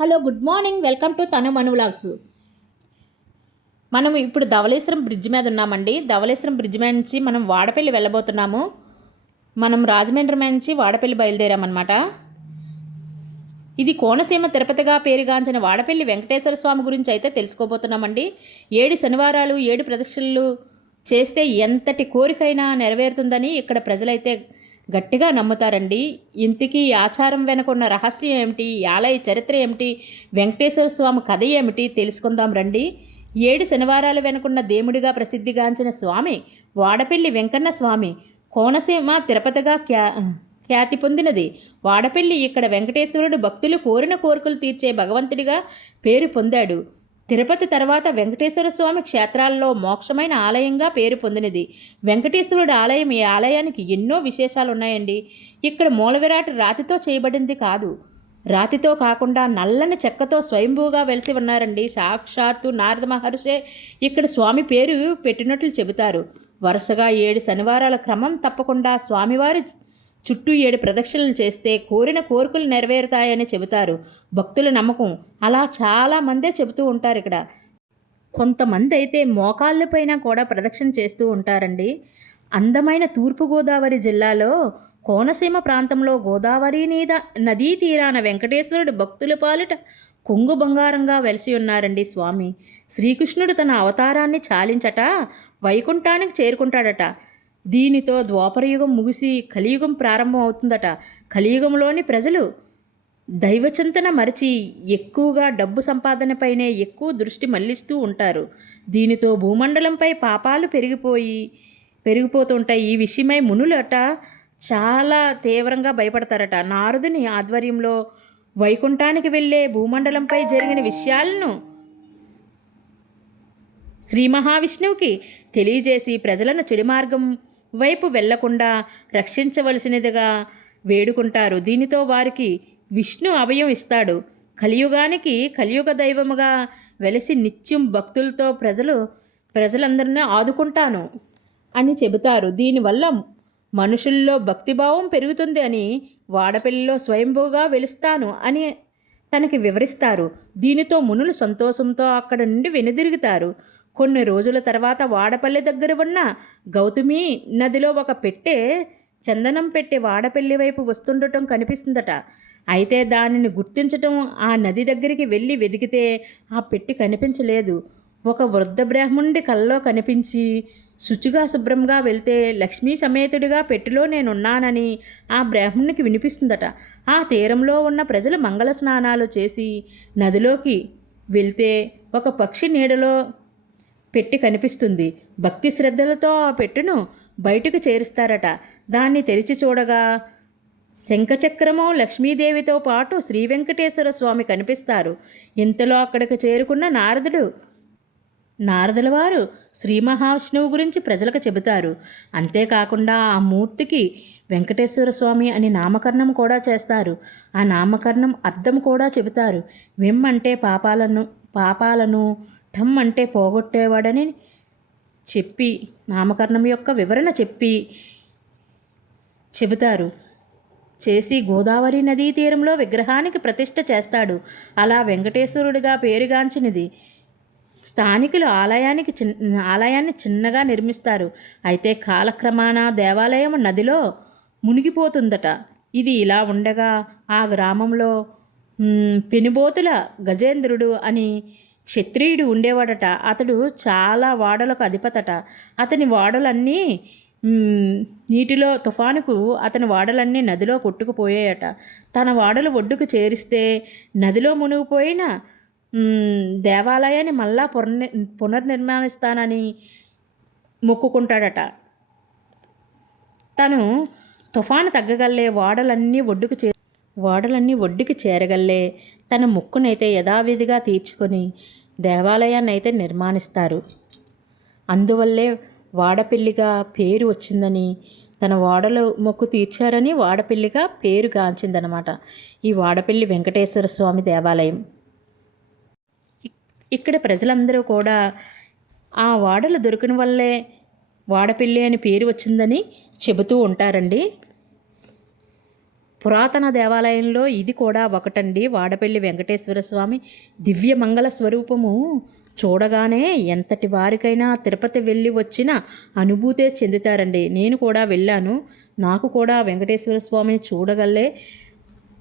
Hello good morning. Welcome to Tanu Manu vlogs. మనం ఇప్పుడు Dhavaleswaram bridge మీద ఉన్నామండి. ధవళేశ్వరం బ్రిడ్జ్ మీద నుంచి మనం వాడపల్లి వెళ్ళబోతున్నాము. మనం రాజమండ్రి మీద నుంచి వాడపల్లి బయలుదేరామన్నమాట. ఇది కోనసీమ తిరుపతిగా పేరుగాంచిన వాడపల్లి వెంకటేశ్వర స్వామి గురించి అయితే తెలుసుకోబోతున్నామండి. ఏడు శనివారాలు ఏడు ప్రదక్షిణలు చేస్తే ఎంతటి కోరికైనా నెరవేరుతుందని ఇక్కడ ప్రజలైతే గట్టిగా నమ్ముతారండి. ఇంతకీ ఈ ఆచారం వెనుకున్న రహస్యం ఏమిటి? ఈ ఆలయ చరిత్ర ఏమిటి? వెంకటేశ్వర స్వామి కథ ఏమిటి? తెలుసుకుందాం రండి. ఏడు శనివారాలు వెనుకున్న దేవుడిగా ప్రసిద్ధిగాంచిన స్వామి వాడపల్లి వెంకన్న స్వామి కోనసీమ తిరుపతిగా క్యా ఖ్యాతి పొందినది. వాడపల్లి ఇక్కడ వెంకటేశ్వరుడు భక్తులు కోరిన కోరికలు తీర్చే భగవంతుడిగా పేరు పొందాడు. తిరుపతి తర్వాత వెంకటేశ్వర స్వామి క్షేత్రాల్లో మోక్షమైన ఆలయంగా పేరు పొందినది. వెంకటేశ్వరుడు ఆలయం ఈ ఆలయానికి ఎన్నో విశేషాలు ఉన్నాయండి ఇక్కడ మూలవిరాట్ రాతితో చేయబడింది కాదు. రాతితో కాకుండా నల్లని చెక్కతో స్వయంభూగా వెలిసి ఉన్నారండి. సాక్షాత్తు నారద మహర్షే ఇక్కడ స్వామి పేరు పెట్టినట్లు చెబుతారు. వరుసగా ఏడు శనివారాల క్రమం తప్పకుండా స్వామివారి చుట్టూ ఏడు ప్రదక్షిణలు చేస్తే కోరిన కోరికలు నెరవేరుతాయని చెబుతారు. భక్తుల నమ్మకం అలా చాలా మందే చెబుతూ ఉంటారు ఇక్కడ. కొంతమంది అయితే మోకాళ్ళపైన కూడా ప్రదక్షిణ చేస్తూ ఉంటారండి. అందమైన తూర్పుగోదావరి జిల్లాలో కోనసీమ ప్రాంతంలో గోదావరి నీద నదీ తీరాన వెంకటేశ్వరుడు భక్తుల పాలిట కొంగు బంగారంగా వెలిసి ఉన్నారండి స్వామి. శ్రీకృష్ణుడు తన అవతారాన్ని చాలించట వైకుంఠానికి చేరుకుంటాడట. దీనితో ద్వాపరయుగం ముగిసి కలియుగం ప్రారంభం అవుతుందట. కలియుగంలోని ప్రజలు దైవచింతన మరిచి ఎక్కువగా డబ్బు సంపాదనపైనే ఎక్కువ దృష్టి మళ్ళిస్తూ ఉంటారు. దీనితో భూమండలంపై పాపాలు పెరిగిపోయి పెరిగిపోతుంటాయి. ఈ విషయమై మునులట చాలా తీవ్రంగా భయపడతారట. నారదుని ఆధ్వర్యంలో వైకుంఠానికి వెళ్ళే భూమండలంపై జరిగిన విషయాలను శ్రీ మహావిష్ణువుకి తెలియజేసి ప్రజలను చెడు మార్గం వైపు వెళ్ళకుండా రక్షించవలసినదిగా వేడుకుంటారు. దీనితో వారికి విష్ణు అభయం ఇస్తాడు. కలియుగానికి కలియుగ దైవముగా వెలసి నిత్యం భక్తులతో ప్రజలు ప్రజలందరినీ ఆదుకుంటాను అని చెబుతారు. దీనివల్ల మనుషుల్లో భక్తిభావం పెరుగుతుంది అని వాడపల్లిలో స్వయంభూగా వెలుస్తాను అని తనకి వివరిస్తారు. దీనితో మునులు సంతోషంతో అక్కడ నుండి వెనుదిరుగుతారు. కొన్ని రోజుల తర్వాత వాడపల్లి దగ్గర ఉన్న గౌతమి నదిలో ఒక పెట్టె చందనం పెట్టి వాడపల్లి వైపు వస్తుండటం కనిపిస్తుందట. అయితే దానిని గుర్తించటం ఆ నది దగ్గరికి వెళ్ళి వెతికితే ఆ పెట్టి కనిపించలేదు. ఒక వృద్ధ బ్రాహ్మణుడి కల్లో కనిపించి శుచిగా శుభ్రంగా వెళ్తే లక్ష్మీ సమేతుడిగా పెట్టిలో నేనున్నానని ఆ బ్రాహ్మణునికి వినిపిస్తుందట. ఆ తీరంలో ఉన్న ప్రజలు మంగళ స్నానాలు చేసి నదిలోకి వెళ్తే ఒక పక్షి నీడలో పెట్టి కనిపిస్తుంది. భక్తి శ్రద్ధలతో ఆ పెట్టును బయటకు చేరుస్తారట. దాన్ని తెరిచి చూడగా శంఖచక్రము లక్ష్మీదేవితో పాటు శ్రీ వెంకటేశ్వర స్వామి కనిపిస్తారు. ఇంతలో అక్కడికి చేరుకున్న నారదుడు నారదుల వారు శ్రీ మహావిష్ణువు గురించి ప్రజలకు చెబుతారు. అంతేకాకుండా ఆ మూర్తికి వెంకటేశ్వర స్వామి అని నామకరణం కూడా చేస్తారు. ఆ నామకరణం అర్థం కూడా చెబుతారు. విమ్ అంటే పాపాలను పాపాలను అర్థం అంటే పోగొట్టేవాడని చెప్పి నామకరణం యొక్క వివరణ చెప్పి చెబుతారు. చేసి గోదావరి నదీ తీరంలో విగ్రహానికి ప్రతిష్ట చేస్తాడు. అలా వెంకటేశ్వరుడిగా పేరుగాంచినది స్థానికులు ఆలయానికి చిన్న ఆలయాన్ని చిన్నగా నిర్మిస్తారు. అయితే కాలక్రమాన దేవాలయం నదిలో మునిగిపోతుందట. ఇది ఇలా ఉండగా ఆ గ్రామంలో పెనుబోతుల గజేంద్రుడు అని క్షత్రియుడు ఉండేవాడట. అతడు చాలా వాడలకు అధిపతట. అతని వాడలన్నీ నీటిలో తుఫానుకు అతని వాడలన్నీ నదిలో కొట్టుకుపోయాయట. తన వాడలు ఒడ్డుకు చేరిస్తే నదిలో మునిగిపోయిన దేవాలయాన్ని మళ్ళా పునర్ పునర్నిర్మాణిస్తానని మొక్కుకుంటాడట. తను తుఫాను తగ్గగల్లే వాడలన్నీ ఒడ్డుకు చే వాడలన్నీ ఒడ్డుకి చేరగల్లే తన ముక్కునైతే యథావిధిగా తీర్చుకొని దేవాలయాన్ని అయితే నిర్మాణిస్తారు. అందువల్లే వాడపిల్లిగా పేరు వచ్చిందని తన వాడలో మొక్కు తీర్చారని వాడపిల్లిగా పేరు గాంచిందనమాట ఈ వాడపిల్లి వెంకటేశ్వర స్వామి దేవాలయం. ఇక్కడ ప్రజలందరూ కూడా ఆ వాడలు దొరికిన వల్లే వాడపిల్లి అని పేరు వచ్చిందని చెబుతూ ఉంటారండి. పురాతన దేవాలయంలో ఇది కూడా ఒకటండి. వాడపల్లి వెంకటేశ్వర స్వామి దివ్య మంగళ స్వరూపము. చూడగానే ఎంతటి వారికైనా తిరుపతి వెళ్ళి వచ్చిన అనుభూతే చెందుతారండి. నేను కూడా వెళ్ళాను. నాకు కూడా వెంకటేశ్వర స్వామిని చూడగలే.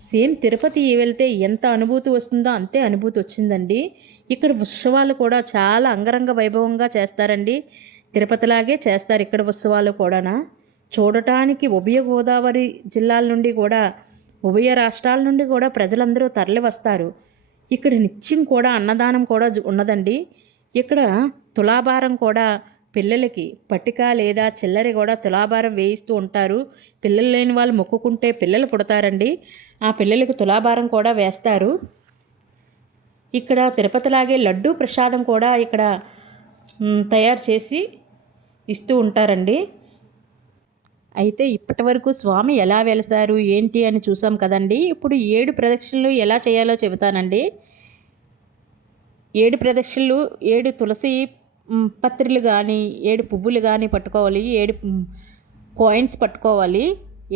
సేమ్ తిరుపతి వెళ్తే ఎంత అనుభూతి వస్తుందో అంతే అనుభూతి వచ్చిందండి. ఇక్కడ ఉత్సవాలు కూడా చాలా అంగరంగ వైభవంగా చేస్తారండి. తిరుపతిలాగే చేస్తారు ఇక్కడ ఉత్సవాలు కూడానా. చూడటానికి ఉభయ గోదావరి జిల్లాల నుండి కూడా ఉభయ రాష్ట్రాల నుండి కూడా ప్రజలందరూ తరలి వస్తారు. ఇక్కడ నిత్యం కూడా అన్నదానం కూడా జు- ఉన్నదండి. ఇక్కడ తులాభారం కూడా పిల్లలకి పట్టిక లేదా చిల్లరి కూడా తులాభారం వేయిస్తూ ఉంటారు. పిల్లలు లేని వాళ్ళు మొక్కుకుంటే పిల్లలు పుడతారండి. ఆ పిల్లలకి తులాభారం కూడా వేస్తారు. ఇక్కడ తిరుపతిలాగే లడ్డూ ప్రసాదం కూడా ఇక్కడ తయారు చేసి ఇస్తూ ఉంటారండి. అయితే ఇప్పటి వరకు స్వామి ఎలా వెలసారు ఏంటి అని చూసాం కదండి. ఇప్పుడు ఏడు ప్రదక్షిణలు ఎలా చేయాలో చెబుతానండి. ఏడు ప్రదక్షిణలు ఏడు తులసి పత్రిలు కానీ ఏడు పువ్వులు కానీ పట్టుకోవాలి ఏడు కాయిన్స్ పట్టుకోవాలి.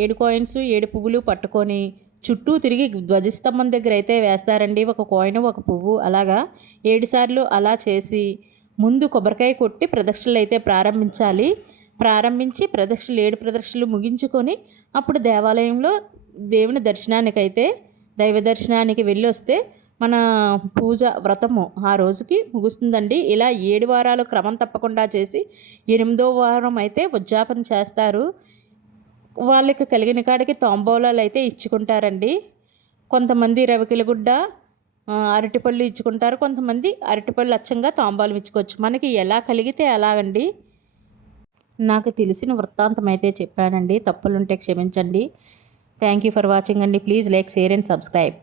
ఏడు కాయిన్స్ ఏడు పువ్వులు పట్టుకొని చుట్టూ తిరిగి ధ్వజస్తంభం దగ్గర అయితే వేస్తారండి. ఒక కాయిన్ ఒక పువ్వు అలాగా ఏడు సార్లు అలా చేసి ముందు కొబ్బరికాయ కొట్టి ప్రదక్షిణలు అయితే ప్రారంభించాలి. ప్రారంభించి ప్రదక్షిణలు ఏడు ప్రదక్షిణలు ముగించుకొని అప్పుడు దేవాలయంలో దేవుని దర్శనానికైతే దైవ దర్శనానికి వెళ్ళి వస్తే మన పూజ వ్రతము ఆ రోజుకి ముగుస్తుందండి. ఇలా ఏడు వారాలు క్రమం తప్పకుండా చేసి ఎనిమిదో వారం అయితే ఉద్యాపన చేస్తారు. వాళ్ళకి కలిగిన కాడికి తాంబూలాలు అయితే ఇచ్చుకుంటారండి. కొంతమంది రవికిలగుడ్డ అరటిపళ్ళు ఇచ్చుకుంటారు. కొంతమంది అరటిపళ్ళు అచ్చంగా తాంబాలు ఇచ్చుకోవచ్చు. మనకి ఎలా కలిగితే అలాగండి. నాకు తెలిసిన వృత్తాంతం అయితే చెప్పానండి. తప్పులుంటే క్షమించండి. థ్యాంక్ యూ ఫర్ వాచింగ్ అండి. Please like share and subscribe